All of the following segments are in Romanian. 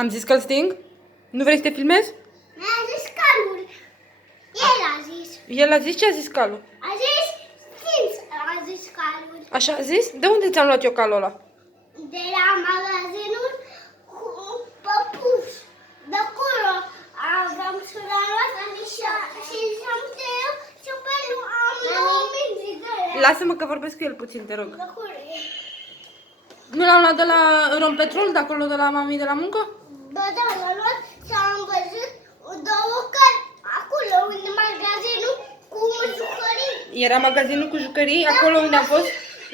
Am zis că-l sting? Nu vrei să te filmezi? Mi-a zis calul. El a zis. El a zis ce a zis calul? A zis, Stinț a zis calul. Așa a zis? De unde ți-am luat eu calul ăla? De la magazinul cu păpuși. De acolo aveam să l-am luat și ziceam de eu și pe el am luat mingi de ele. Lasă-mă că vorbesc cu el puțin, te rog. De acolo e. Nu l-am luat de la Rompetrol, de acolo, de la mami de la muncă? Ba da, l-am luat și am văzut două cări acolo, în magazinul cu jucării. Era magazinul cu jucării, acolo unde am fost,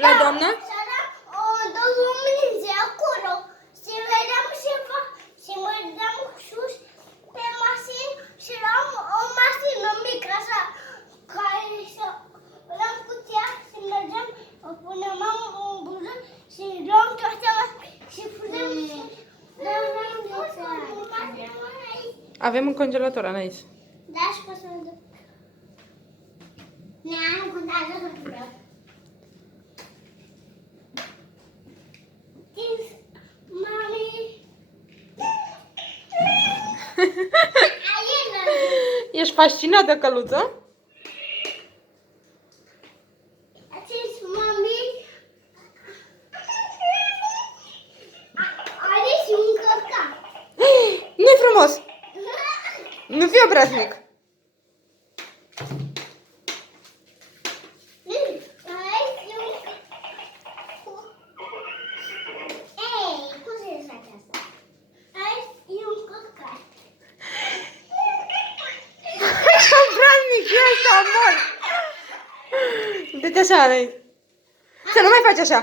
la doamna? Și aveam două mingi acolo. Și vedeam ceva și mergeam sus pe mașină și luam o mașină mică așa, care să luam cutia și mergeam, o puneam în buză și luam toate și puneam și... Avem în congelator, Anais. Da, și pot să-l duc. Ne-am congelator. Mami. Ești fascinată, căluță? Atunci, mami. Are și un căcat. Nu-i frumos! Nu fi obraznic! Obraznic, e ăsta, amor! Dă-te așa, Anais. Să nu mai faci așa!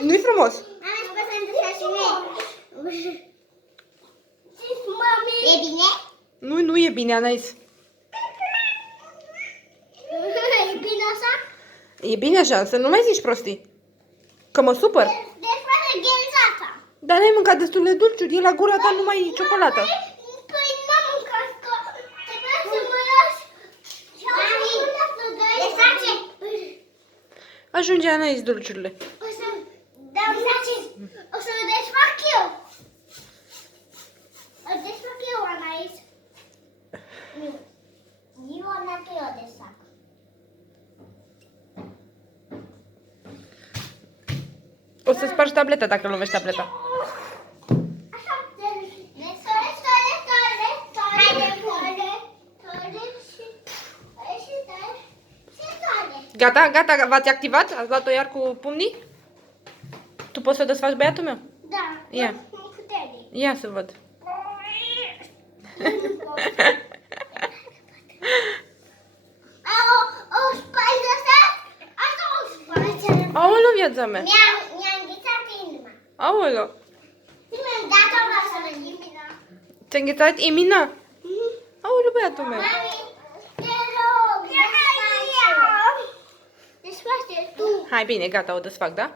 Nu-i frumos! E bine? Nu e bine, Anais. E bine așa? E bine așa, să nu mai zici prostii. Că mă supăr. Deci face ghețata. Dar n-ai mâncat destul de dulciuri, e la gura ta numai ciocolată. Păi n-am mâncat, că trebuia să mă lași. Și am mâncat desface. Ajunge, Anais, dulciurile. O să, da, o să o desfac eu. O desfac eu, Anais. Nu. Eu am că eu o desfac. O să spargi tableta dacă lovești tableta. Așa, Gata, gata, v-ați activat? Ați luat-o iar cu pumnii? Tu poți să desfaci, băiatul meu? Da, Ia. cu putere. Ia să văd. O spală asta? Asta o spală. Aoleu, viața mea. Mi-a înghețat inima. Aoleu. Nu mi-am dat-o la să mă elimina. Ți-a înghețat imina? Aoleu, băiatul meu. Mami, te rog, desface. Desface tu. Hai, bine, gata, o desfac, da?